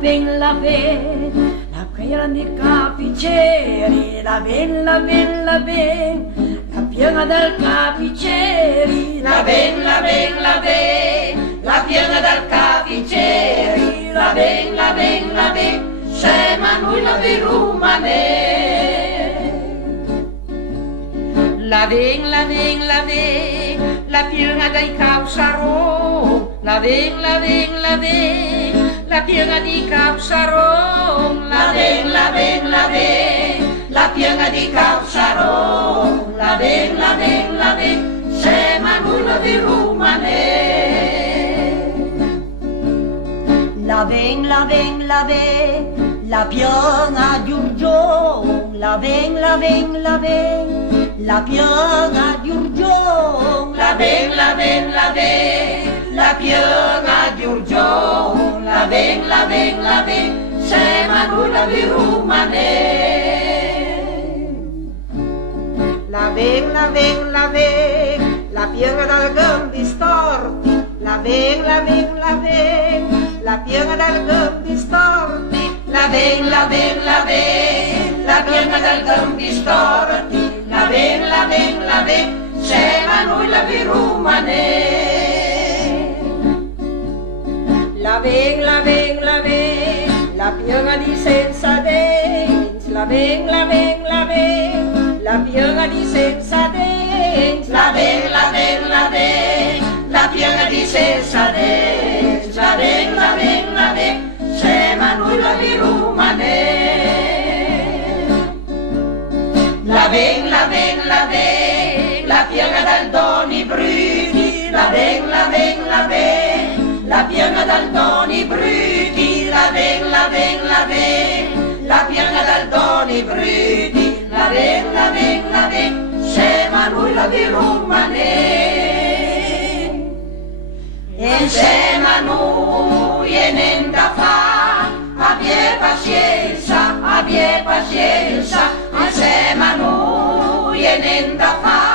la quella di capiceri, la piena del capiceri, la piena del capiceri, la sema noi la virumane. La piena dei causaron, la piena di causaron, la piena di causaron, la sema noi la virumane. La piena di urgion, la piena di urgion, la piena di urgion, la sema noi la virumane. La piena del gambi storti, la piena del gambi storti, la piena del gambi storti, la sema noi la virumane. La piena di senza denti, la piena di senza denti, la piena di senza denti, la sema noi la virumane. La piena del doni bruti, la piena del doni bruti, la piena del doni bruti, la sema noi la virumane. Insieme a noi e niente da fa, abbia pazienza, insieme a noi e niente da fa.